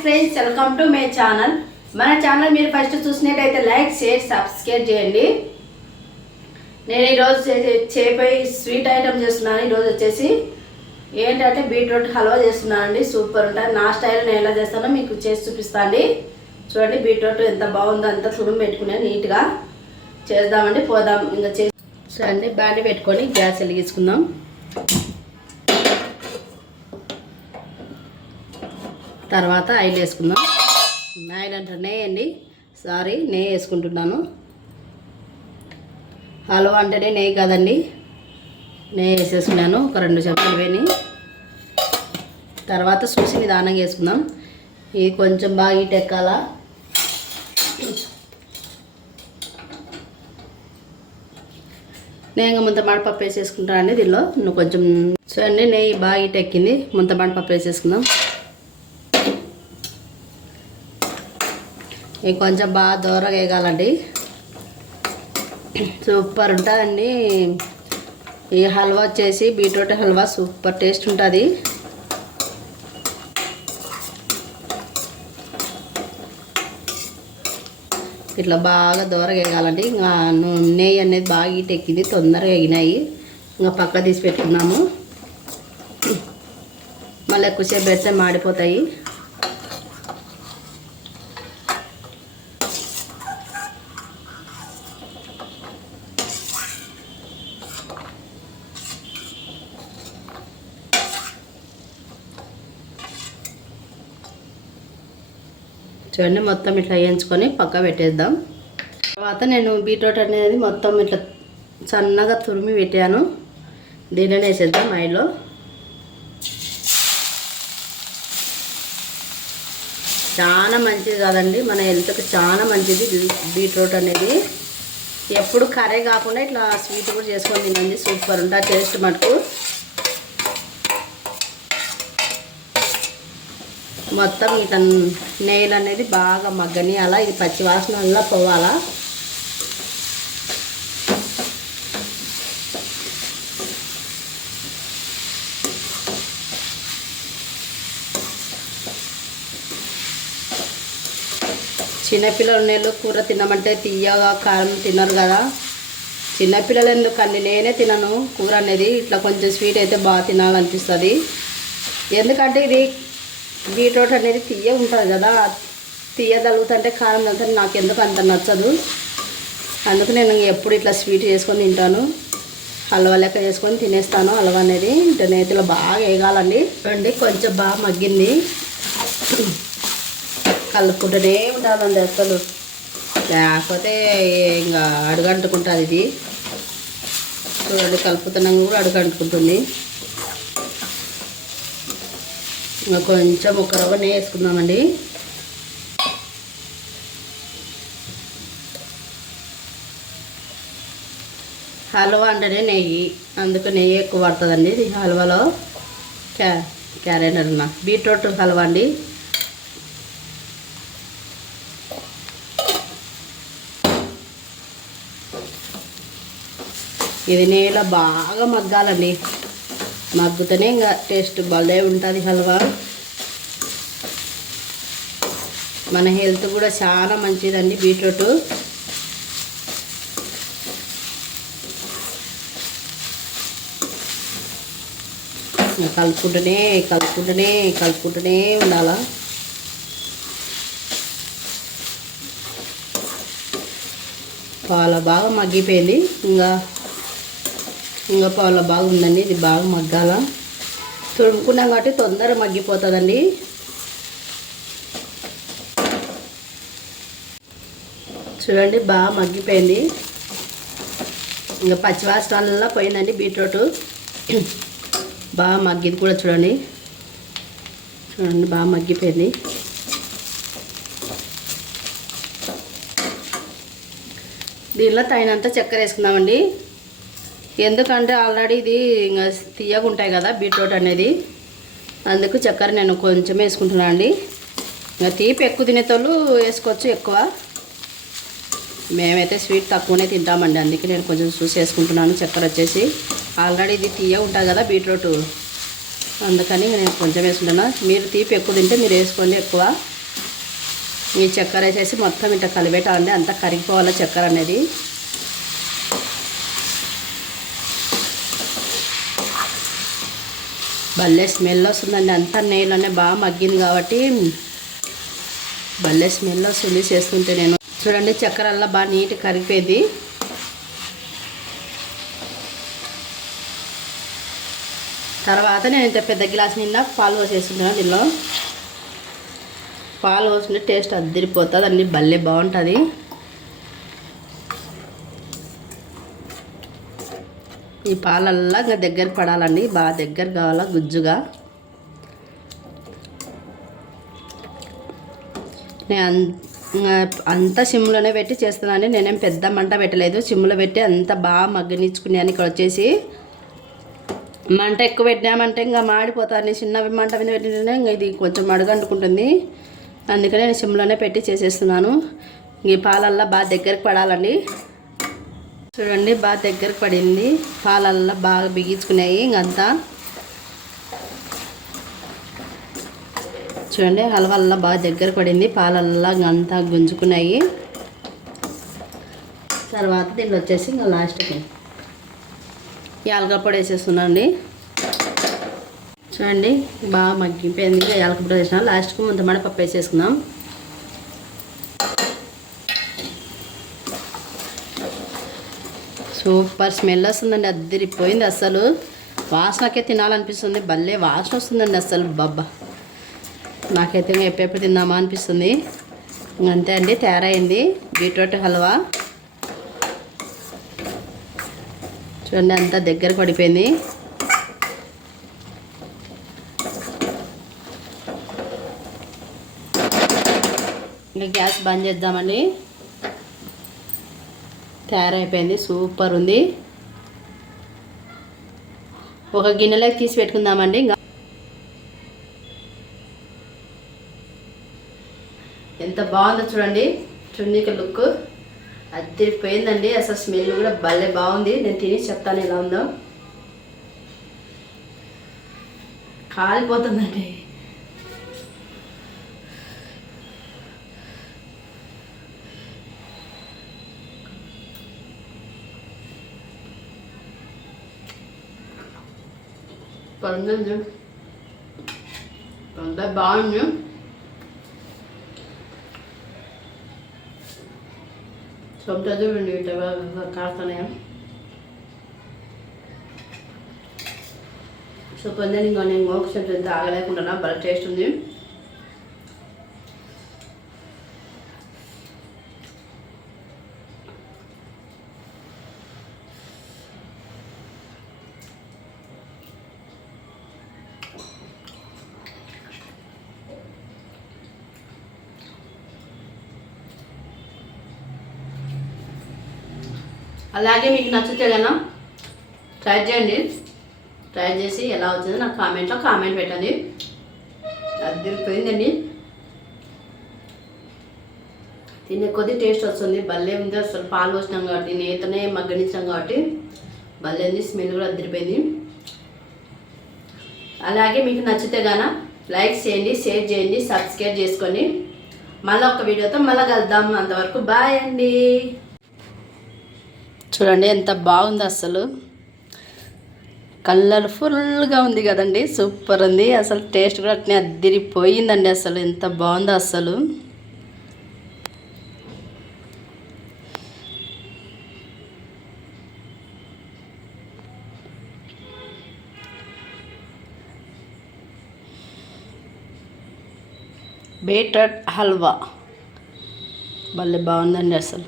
Friends welcome to my channel మన channel మీరు first చూసినట్టయితే లైక్ షేర్ సబ్స్క్రైబ్ చేయండి. నేను ఈరోజు చే- స్వీట్ ఐటమ్ చేస్తున్నాను. ఈరోజు వచ్చేసి ఏంటంటే బీట్రూట్ హల్వా చేస్తున్నాను అండి సూపర్ ఉంటుంది నా స్టైల్ నేను ఎలా చేస్తానో మీకు చేసి చూపిస్తాను అండి చూడండి బీట్రూట్ ఎంత బాగుందో అంత తురుము పెట్టుకునే నీట్గా. చేద్దామండి పోదాం. ఇంకా చేసి చూడండి బాండి పెట్టుకొని గ్యాస్ వెలిగించుకుందాం. తర్వాత ఆయిల్ వేసుకుందాం. ఆయిల్ అంటే నెయ్యి అండి సారీ నెయ్యి వేసుకుంటున్నాను. హల్వా అంటేనే నెయ్యి కాదండి. నెయ్యి వేసేసుకున్నాను. ఒక రెండు చెంచాలు వేని తర్వాత చూసి నిదానంగా వేసుకుందాం. ఇది కొంచెం బాగా ఇటు ఎక్కాల. నేను ముంత వేసుకుంటాను అండి దీనిలో. నువ్వు కొంచెం చూడండి నెయ్యి బాగా ఇటు ఎక్కింది. ముంత మాడిపప్పు వేసేసుకుందాం. కొంచెం బాగా దూరంగా వేయగాలండి సూపర్ ఉంటుందండి. ఈ హల్వా వచ్చేసి బీట్రూట్ హల్వా సూపర్ టేస్ట్ ఉంటుంది. ఇట్లా బాగా దూరంగా వేయాలండి ఇంకా ను- నెయ్యి అనేది బాగా ఇటు ఎక్కింది తొందరగా ఎగినాయి ఇంకా పక్క తీసి పెట్టుకున్నాము. మళ్ళీ ఎక్కువసేపు పెడితే మాడిపోతాయి. చూడండి మొత్తం ఇట్లా వేయించుకొని పక్క పెట్టేద్దాం. తర్వాత నేను బీట్రూట్ అనేది మొత్తం ఇట్లా సన్నగా తురిమి పెట్టాను. దీనిలో వేసేద్దాం ఆయిల్లో. చాలా మంచిది కదండి మన హెల్త్కి చాలా మంచిది బీట్రూట్ అనేది. ఎప్పుడు కర్రీ కాకుండా ఇట్లా స్వీట్ కూడా చేసుకొని తినండి సూపర్ ఉంటుంది టేస్ట్ మటుకు. మొత్తం ఇత నెయ్యిలు అనేది బాగా మగ్గని అలా ఇది పచ్చి వాసన వల్ల పోవాలా. చిన్నపిల్లలు నేను కూర తినమంటే తీయగా కారం తినరు కదా. చిన్నపిల్లలు ఎందుకండి? నేనే తినను కూర అనేది. ఇట్లా కొంచెం స్వీట్ అయితే బాగా తినాలనిపిస్తుంది. ఎందుకంటే ఇది బీట్రూట్ అనేది తీయ ఉంటుంది కదా తీయ తలుగుతుంటే కారం తగులుతుంటే నాకు ఎందుకు అంత నచ్చదు. అందుకు నేను ఎప్పుడు ఇట్లా స్వీట్ చేసుకొని తింటాను. హల్వా లెక్క చేసుకొని తినేస్తాను హల్వా అనేది. నేతిలో బాగా వేగాలండి. అండి కొంచెం బాగా మగ్గింది. కలుపుకుంటూనే ఉండాలండి అసలు లేకపోతే ఇంకా అడుగంటుకుంటుంది ఇది. చూడండి కలుపుతున్నాం కూడా అడుగంటుకుంటుంది ఇంకా కొంచెం ఒక రవ్వ నెయ్యి వేసుకుందామండి. హల్వా అంటేనే నెయ్యి అందుకు నెయ్యి ఎక్కువ పడుతుందండి ఇది హల్వాలో. క్యా క్యారెట్ అన్న. బీట్రూట్ హల్వా అండి. ఇది నెయ్యిలో బాగా మగ్గాలండి. మగ్గుతూనే ఇంకా టేస్ట్ భలే ఉంటుంది హల్వా. మన హెల్త్ కూడా చాలా మంచిదండి బీట్రూట్. కలుపుకుంటూనే కలుపుకుంటూనే కలుపుకుంటూనే ఉండాలా. చాలా బాగా మగ్గిపోయింది. ఇంకా ఇంకా పాల బాగుందండి ఇది బాగా మగ్గాల. తురుముకున్నాం కాబట్టి తొందరగా మగ్గిపోతుందండి. చూడండి బాగా మగ్గిపోయింది. ఇంకా పచ్చివాసనల్లా పోయిందండి బీట్రూట్. బాగా మగ్గింది కూడా చూడండి. చూడండి బాగా మగ్గిపోయింది. దీనిలో తగినంత చక్కెర వేసుకుందామండి. ఎందుకంటే ఆల్రెడీ ఇది ఇంకా తీయగా ఉంటాయి కదా బీట్రూట్ అనేది. అందుకు చక్కెర నేను కొంచెం వేసుకుంటున్నాను అండి. ఇంకా తీపి ఎక్కువ తినేతోళ్ళు వేసుకోవచ్చు ఎక్కువ. మేమైతే స్వీట్ తక్కువనే తింటామండి అందుకే నేను కొంచెం చూసి వేసుకుంటున్నాను చక్కెర వచ్చేసి. ఆల్రెడీ ఇది తీయ ఉంటుంది కదా బీట్రూట్. అందుకని నేను కొంచెం వేసుకుంటున్నా. మీరు తీపి ఎక్కువ తింటే మీరు వేసుకోండి ఎక్కువ. ఈ చక్కెర వేసేసి మొత్తం ఇట్లా కలిపేటాలండి అంతా కరిగిపోవాలి చక్కెర అనేది. భలే స్మెల్ వస్తుందండి. అంతా నెయ్యిలోనే బాగా మగ్గింది కాబట్టి భలే స్మెల్ వస్తుంది చేస్తుంటే నేను. చూడండి చక్కెరల్లా బాగా నీట్గా కరిపేది తర్వాత నేను ఇంత పెద్ద గ్లాస్ నిండా పాలు పోసేస్తున్నాను దీనిలో. పాలు పోసుకుంటే టేస్ట్ అద్దరిపోతుంది అన్నీ భలే బాగుంటుంది. ఈ పాలల్లా ఇంకా దగ్గర పడాలండి. బాగా దగ్గర కావాలా గుజ్జుగా? నేను అంత అంతా సిమ్లోనే పెట్టి చేస్తున్నాను నేనేం పెద్ద మంట పెట్టలేదు. సిమ్లో పెట్టి అంత బాగా మగ్గనిచ్చుకున్నాను ఇక్కడ వచ్చేసి మంట ఎక్కువ పెట్టినామంటే ఇంకా మాడిపోతాను చిన్న మంట మీద పెట్టినా ఇంకా ఇది కొంచెం అడుగంటుకుంటుంది అందుకనే నేను సిమ్లోనే పెట్టి చేసేస్తున్నాను. ఈ పాలల్లా బాగా దగ్గరకు పడాలండి. చూడండి బాగా దగ్గరకు పడింది. పాలల్లా బాగా బిగించుకున్నాయి ఇంకంతా. చూడండి హల్వల్లా బాగా దగ్గర పడింది. పాలల్లా అంతా గుంజుకున్నాయి. తర్వాత దీంట్లో వచ్చేసి ఇంకా లాస్ట్కి యాలక పొడి వేసేస్తున్నాండి చూడండి బాగా మగ్గిపోయింది. ఇంకా యాలక పొడి వేసిన. లాస్ట్కి ముందు పప్పు వేసేసుకున్నాం సూపర్ స్మెల్ వస్తుందండి అద్దరిపోయింది అసలు. వాసనకే తినాలనిపిస్తుంది భలే వాసన వస్తుందండి అసలు బాబ్బా. నాకైతే ఇంకా ఎప్పుడెప్పుడు తిందామా అనిపిస్తుంది. అంతే అండి తయారైంది బీట్రూట్ హల్వా. చూడండి అంతా దగ్గర పడిపోయింది. ఇంకా గ్యాస్ బంద్ చేద్దామండి. తయారైపోయింది. సూపర్ ఉంది. ఒక గిన్నెలోకి తీసి పెట్టుకుందామండి. ఇంకా ఎంత బాగుందో చూడండి. చున్నీక లుక్ అద్దరిపోయిందండి అసలు స్మెల్ కూడా భలే బాగుంది. నేను తిని చెప్తాను ఎలా ఉందో. కాలిపోతుందండి. పండుంది అంత బాగుంది. సొంత చూడండి ఇట్లా కాస్తానే. సో పొందని ఇంకా నేను మోక్షం తాగలేకుండా బాగా టేస్ట్ ఉంది. అలాగే మీకు నచ్చితే కన్నా ట్రై చేయండి. ట్రై చేసి ఎలా వచ్చిందో నాకు కామెంట్లో కామెంట్ పెట్టండి. అదిరిపోయిందండి. తినే కొద్ది టేస్ట్ వస్తుంది. భలే ఉంది అసలు పాలు పోసినాం కాబట్టి నేతనే మగ్గనిచ్చాం కాబట్టి భలే ఉంది స్మెల్ కూడా అదిరిపోయింది. అలాగే మీకు నచ్చితే గాన లైక్ చేయండి షేర్ చేయండి సబ్స్క్రైబ్ చేసుకోండి. మళ్ళీ ఒక వీడియోతో మళ్ళీ కలుద్దాం. అంతవరకు బాయ్ అండి. చూడండి ఎంత బాగుంది అసలు. కలర్ఫుల్గా ఉంది కదండి సూపర్ ఉంది. అసలు టేస్ట్ కూడా అట్నే అద్దిరిపోయిందండి అసలు ఎంత బాగుందో అసలు. బీట్రూట్ హల్వా. భలే బాగుందండి అసలు.